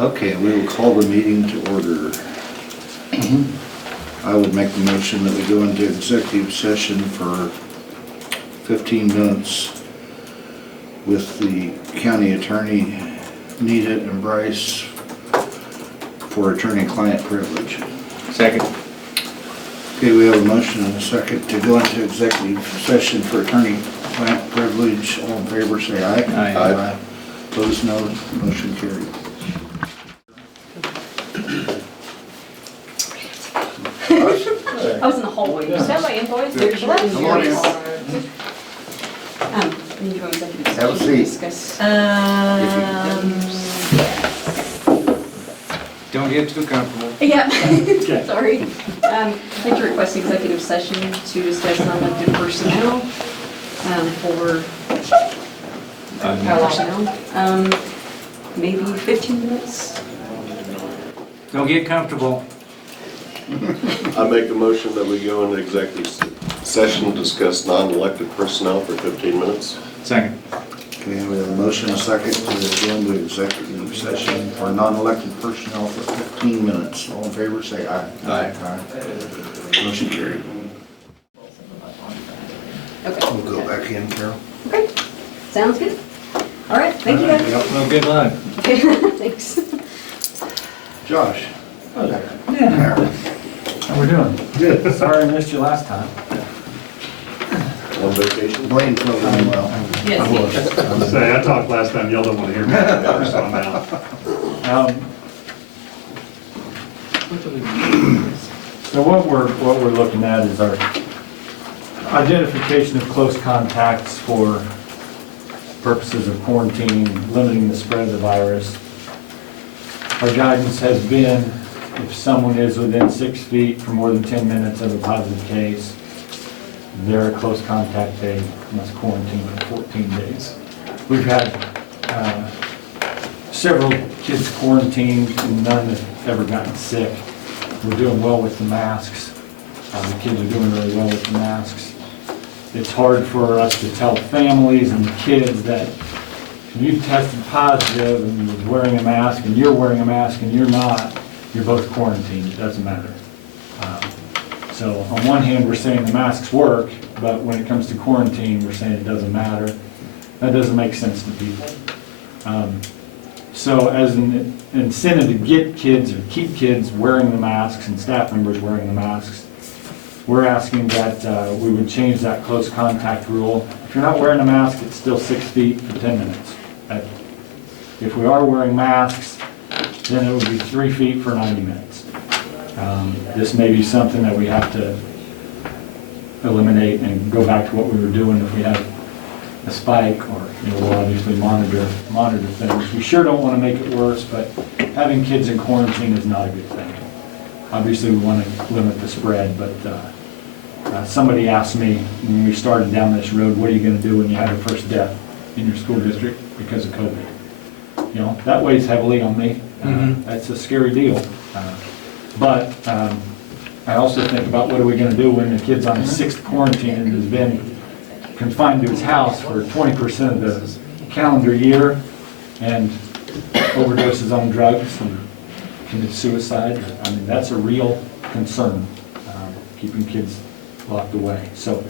Okay, we will call the meeting to order. I would make the motion that we go into executive session for 15 minutes with the county attorney, Nita and Bryce, for attorney-client privilege. Second. Okay, we have a motion and a second to go into executive session for attorney-client privilege. All in favor, say aye. Aye. Opposed, no. Motion carried. I was in the hallway. Is that my invoice? There's your Come on in. invoice. Need to go executive Have a session to seat. discuss. Don't get too comfortable. Yeah, sorry. I'd like to request executive session to discuss non-elected personnel for personnel. Maybe 15 minutes. Don't get comfortable. I make a motion that we go into executive session, discuss non-elected personnel for 15 minutes. Second. Okay, we have a motion and a second to go into executive session for non-elected personnel for 15 minutes. All in favor, say aye. Aye. Motion carried. Okay. We'll go back in, Carol. Okay. Sounds good. All right. Thank you, guys. Well, good luck. Okay. Thanks. Josh. Yeah, how we doing? Good. Sorry I missed you last time. On vacation? Blaine filled in well. Yes. Say, I talked last time, y'all don't want to hear me, so I'm out. So what we're looking at is our identification of close contacts for purposes of quarantine, limiting the spread of the virus. Our guidance has been, if someone is within 6 feet for more than 10 minutes of a positive case, they're a close contact, they must quarantine for 14 days. We've had several kids quarantined and none have ever gotten sick. We're doing well with the masks. The kids are doing really well with the masks. It's hard for us to tell families and kids that if you tested positive and you're wearing a mask and you're wearing a mask and you're not, you're both quarantined, it doesn't matter. So on one hand, we're saying the masks work, but when it comes to quarantine, we're saying it doesn't matter. That doesn't make sense to people. So as an incentive to get kids or keep kids wearing the masks and staff members wearing the masks, we're asking that we would change that close contact rule. If you're not wearing a mask, it's still 6 feet for 10 minutes. If we are wearing masks, then it would be 3 feet for 90 minutes. This may be something that we have to eliminate and go back to what we were doing if we have a spike, or we'll obviously monitor things. We sure don't want to make it worse, but having kids in quarantine is not a good thing. Obviously, we want to limit the spread, but somebody asked me when we started down this road, what are you going to do when you have your first death in your school district because of COVID? That weighs heavily on me. That's a scary deal. But I also think about what are we going to do when the kid's on his 6th quarantine and has been confined to his house for 20% of the calendar year and overdoses on drugs and commits suicide. I mean, that's a real concern, keeping kids locked away. So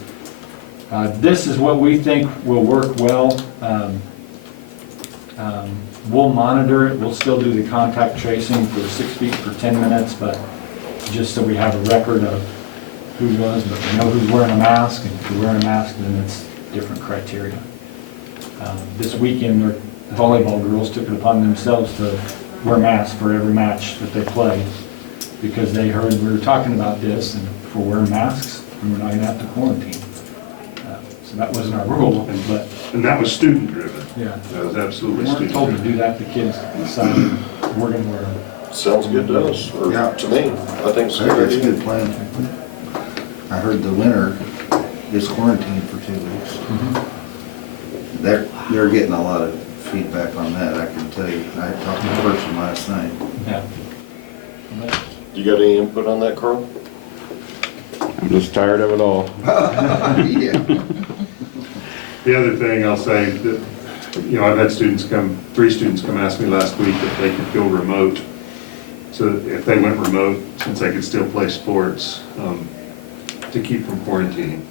this is what we think will work well. We'll monitor it. We'll still do the contact tracing for 6 feet for 10 minutes, but just so we have a record of who was, but we know who's wearing a mask, and if you're wearing a mask, then it's different criteria. This weekend, their volleyball girls took it upon themselves to wear masks for every match that they played because they heard we were talking about this, and if we're wearing masks, we're not going to have to quarantine. So that wasn't our rule, but And that was student-driven. yeah. That was absolutely We weren't told to student-driven. do that. The kids decided we're going to wear them. Sounds good to us, or Yeah. to me. I think it's I a think good that's a idea. good plan. I heard the winter is quarantined for 2 weeks. They're getting a lot of feedback on that, I can tell you. I talked to a person last night. Yeah. You got any input on that, Carl? I'm just tired of it all. Yeah. The other thing I'll say, that You know, I've had students come, 3 students come ask me last week if they could go remote. So if they went remote, since they could still play sports, to keep from quarantining.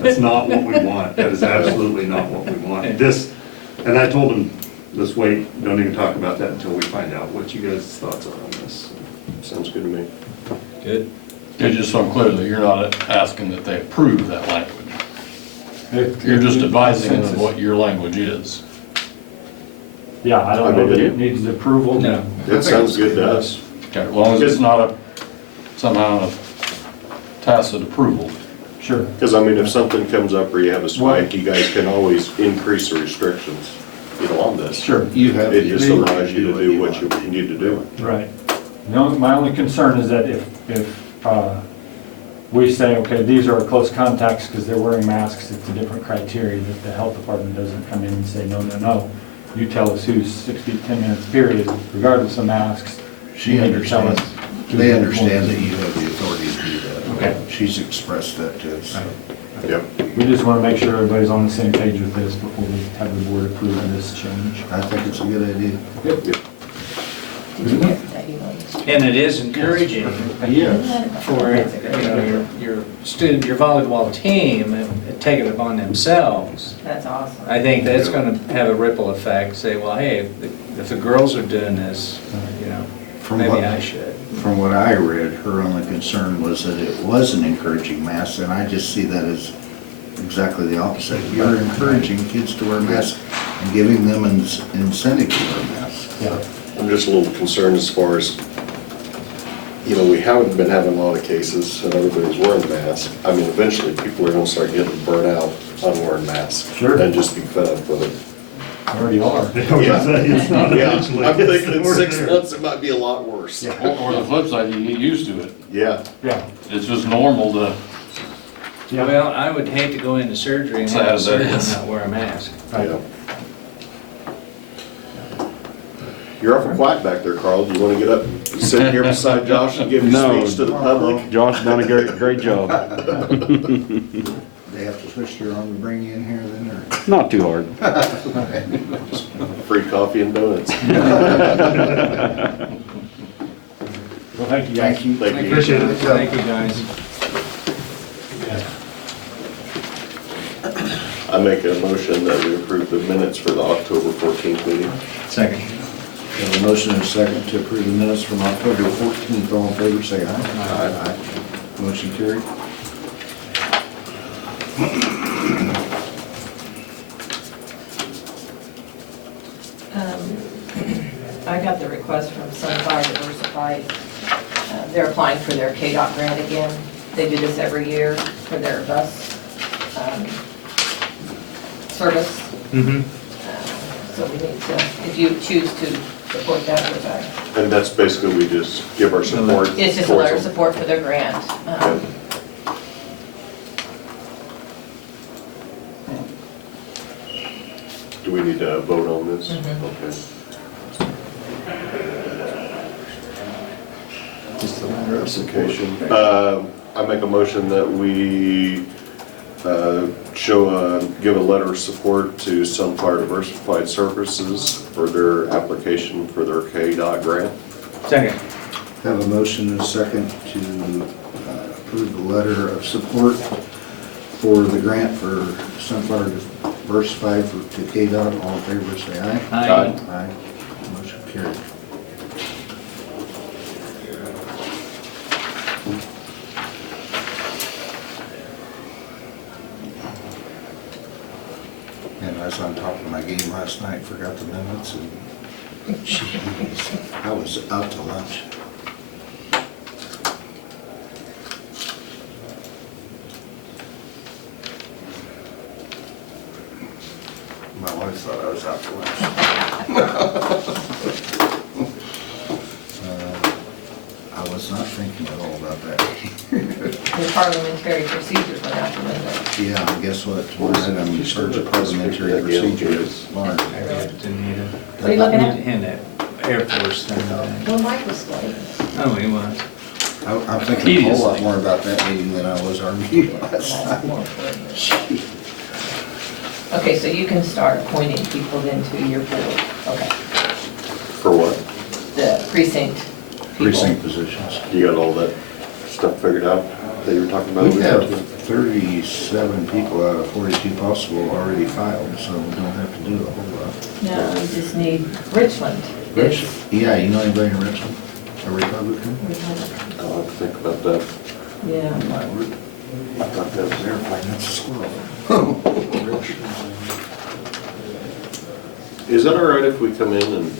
That's not what we want. That is absolutely not what we want. And I told them, let's wait, don't even talk about that until we find out what you guys' thoughts are on this. Sounds good to me. Good. It's just so clear that you're not asking that they approve that language. You're just advising them of what your language is. Yeah, I don't know that it needs approval. No. It sounds good to us. Okay, as long as it's not somehow a tacit approval. Sure. Because I mean, if something comes up or you have a spike, you guys can always increase the restrictions, you know, on this. Sure. You have. It just the allows you to do what you want. need to do. Right. My only concern is that if we say, okay, these are our close contacts because they're wearing masks, it's a different criteria, that the health department doesn't come in and say, no, no, no. You tell us who's 6 feet, 10 minutes period, regardless of masks. She You need to tell understands, us. they understand that you have the authority to do that. Okay. She's expressed that to us. Yep. We just want to make sure everybody's on the same page with this before we have the board approve this change. I think it's a good idea. And it is encouraging Yes. for, you know, your student, your volleyball team, and take it upon themselves. That's awesome. I think that's gonna have a ripple effect, say, well, hey, if the girls are doing this, you know, From maybe what- I should. From what I read, her only concern was that it wasn't encouraging masks, and I just see that as exactly the opposite. You're encouraging kids to wear masks and giving them an incentive to wear masks. Yeah. I'm just a little concerned as far as, you know, we haven't been having a lot of cases and everybody's wearing masks. I mean, eventually people are gonna start getting burnt out on wearing masks. Sure. And just be fed up with it. Already are. It's not Yeah, eventually. I'm thinking in We're 6 there. months, it might be a lot worse. Or the flip side, you get used to it. Yeah. Yeah. It's just normal to, Yeah. Well, I would hate to go into surgery and Sad have a as that surgeon is. not wear a mask. Right. Yeah. You're awful quiet back there, Carl. Do you want to get up and sit here beside Josh and give your No. speech to the public? Josh done a great job. They have to twist your arm to bring you in here then, or? Not too hard. Free coffee and donuts. Well, thank you guys. Thank you. Thank you. Appreciate it. Thank you, guys. I make a motion that we approve the minutes for the October 14th meeting. Second. We have a motion and a second to approve the minutes from October 14th. All in favor, say aye. Aye. Motion carried. I got the request from Sunfire Diversified. They're applying for their KDOT grant again. They do this every year for their bus service. Mm-hmm. So we need to, if you choose to support that, we're back. And that's basically, we just give our support. It's just a letter of support for their grant. Do we need to vote on this? Mhm. Okay. Just the letter of support. Application. I make a motion that we give a letter of support to Sunfire Diversified Services for their application for their KDOT grant. Second. Have a motion and a second to approve the letter of support for the grant for Sunfire Diversified to KDOT. All in favor, say aye. Aye. Aye. Motion carried. And I was on top of my game last night, forgot the minutes, and jeez, I was out to lunch. My wife thought I was out to lunch. I was not thinking at all about that. The parliamentary procedures went out the window. Yeah, and guess what? Tonight I'm in charge of parliamentary procedures. Lauren. I didn't need it. What are you looking at? In that Air Force thing. Well, Mike was late. Oh, he was. I'm thinking a whole lot more about that meeting than I was our meeting last That's night. more important. Gee. Okay, so you can start appointing people then to your board. Okay, For what? the precinct people. Precinct positions. You got all that stuff figured out that you were talking about? We have 37 people out of 42 possible already filed, so we don't have to do a whole lot. No, we just need Richland. Rich? Yeah, you know anybody in Richmond? A Republican? I'll have to think about that. Yeah. My word. I thought that was airplane, that's a squirrel. Is that all right if we come in and,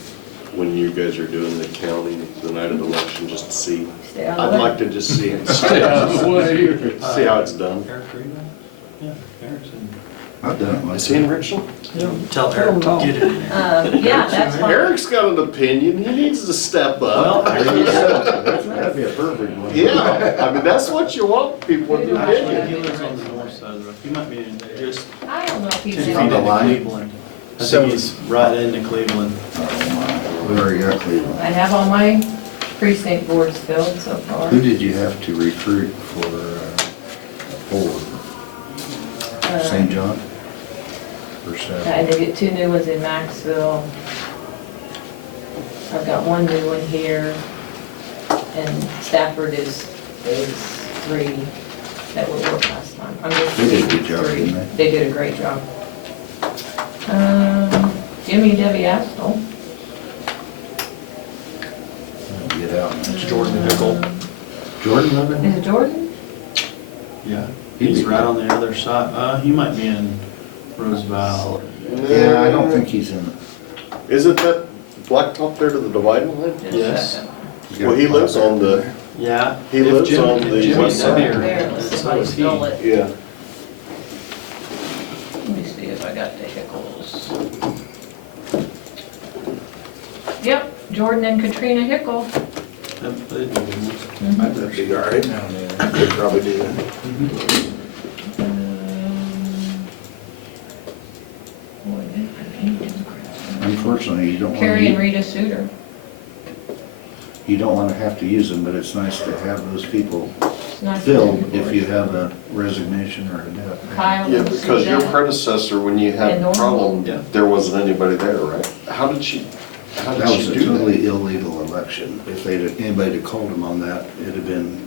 when you guys are doing the counting the night of the election, just to see? Stay out of the I'd way. like to just see it. Stay out of the way. See how it's done. Yeah, Eric's I've done it Is he in myself. Richland? in. Tell Eric, get it in there. Yeah, that's fine. Eric's got an opinion, he needs to step Well, up. That'd be a perfect one. Yeah, I mean, that's what you want, people with Actually, he opinion. lives on the north side of the road. He might be in just I don't know if he's 10 in. feet On the into line? Cleveland. I So- think he's right into Cleveland. Oh, my. We already got Cleveland. I have all my precinct boards filled so far. Who did you have to recruit for St. John? Or I South? had to get 2 new ones in Maxville. I've got 1 new one here, and Stafford is 3 that were worked last time. I'm just They did a good doing job, 3. didn't They did a great job. Jimmy and Debbie Astle. Get out. It's Jordan Pickle. Jordan living? Is it Jordan? Yeah, He'd he's be right good. on the other side. He might be in Roosevelt. Yeah, I don't think he's in it. Is it that blacktop there to the dividing line? Just a Yes. second. He's got Well, he a pot lives there. on the, Yeah. He if lives Jim- on if the Jimmy's west side. there, There, unless so somebody is he. stole it. yeah. Let me see if I got the Hickles. Yep, Jordan and Katrina Hickle. They'd be good ones. That'd be all right. They'd probably do that. Unfortunately, you don't Carrie and want Rita Suter. you don't want to have to use them, but it's nice to have those people It's nice to filled have if you you have a resignation or a death. Kyle Yeah, and because your Suzanne. predecessor, when you had And a Norman. problem, Yeah. there wasn't anybody there, right? How did That was she a do that? totally illegal election. If anybody had called him on that, it'd have been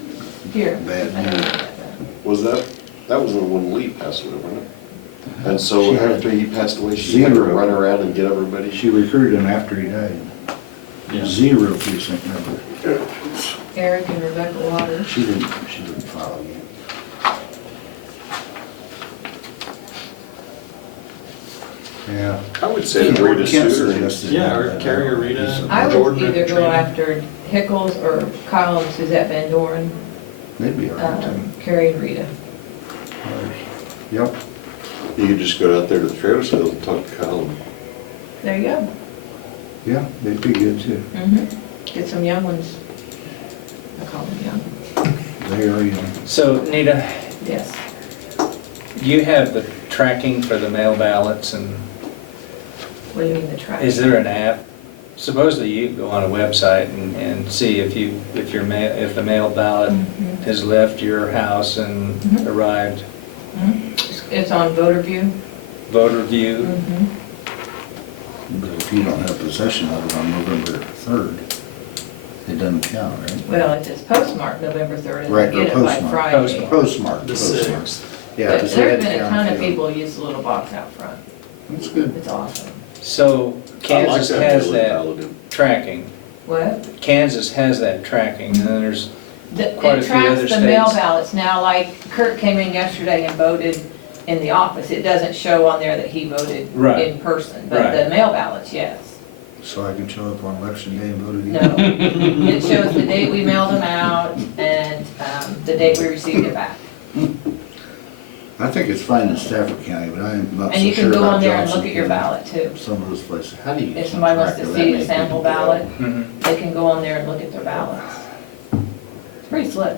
Here. bad I news. know. Was that was when Lee passed away, wasn't it? And so She had after he passed away, she had to zero. run around and get everybody. She recruited him after he died. Yeah. 0 precinct member. Eric and Rebecca Waters. She didn't follow you. Yeah. I would say Rita Kent Suter. suggested Yeah, or that. Carrie or Rita. I would Jordan and either go Katrina. after Hickles or Kyle and Suzette Van Doren, They'd be all right too. Carrie and Rita. Yep. You could just go out there to the trailer sale and talk to Kyle. There you go. Yeah, they'd be good too. Get some young ones. I call them young. They are young. So Nita, Yes. you have the tracking for the mail ballots, and What do you mean the track? is there an app? Supposedly you go on a website and see if the mail ballot Mhm. has left your house and Mhm. arrived. It's on Voter View. Voter view, But if you don't have possession of it on November 3rd, it doesn't count, right? Well, it is postmarked November 3rd, and Right, they or get it by postmark. Friday. Postmark. The postmark. 6th. Yeah. But 'cause they there's had to been a count ton of too. people use the little box out front. That's good. It's awesome. so Kansas I like has Billy that Paladin. tracking. What? Kansas has that tracking, and then there's, It Quite a few other tracks the mail states. ballots. Now, like Kurt came in yesterday and voted in the office. It doesn't show on there that he voted Right. in person, but Right. the mail ballots, yes. So I can show up on election day and vote again? No. It shows the date we mailed them out and the date we received it back. I think it's fine in Stafford County, but I'm not so And you sure can go about on there and Johnson look at your County. ballot too. Some of those places, how do you? If keep somebody wants track to of that see many a sample people? ballot, mhm. they can go on there and look at their ballots. It's pretty slick.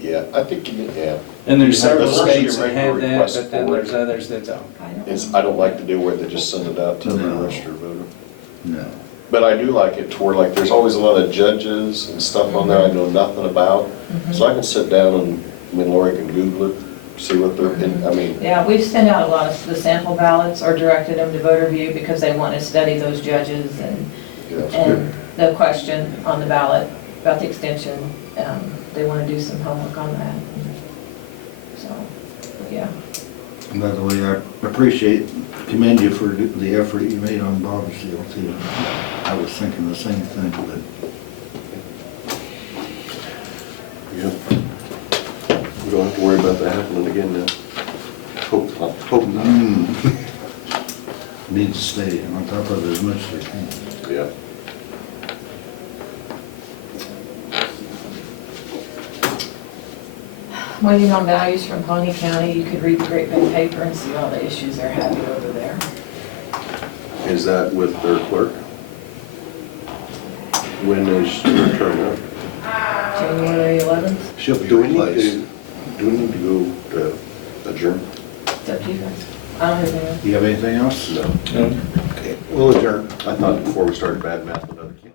Yeah, I think, yeah, And there's You have several to rush states your that have regular that, request but then for it. there's others that don't. I don't like to do where they just send it out to the No. registered voter. No. But I do like it to where like there's always a lot of judges and stuff on there I know nothing about. So I can sit down and, I mean, Lori can Google it see what they're, I mean, Yeah, we've sent out a lot of the sample ballots or directed them to voter view because they want to study those judges and, yeah, it's good. and the question on the ballot about the extension. They want to do some homework on that. So, yeah. And by the way, I appreciate, commend you for the effort you made on Bob's deal too. I was thinking the same thing, but Yeah. We don't have to worry about that happening again now. Hope not. need to stay on top of it as much as they can. Yeah. Waiting on values from Pawnee County, you could read the Great Big Paper and see all the issues they're having over there. Is that with their clerk? When is your term up? January 11th, She'll be Do we need replaced. to go to adjourn? it's up to you guys. I don't have anything else. Do you have anything else? No. No? Okay, we'll adjourn. I thought before we started bad math with other kids.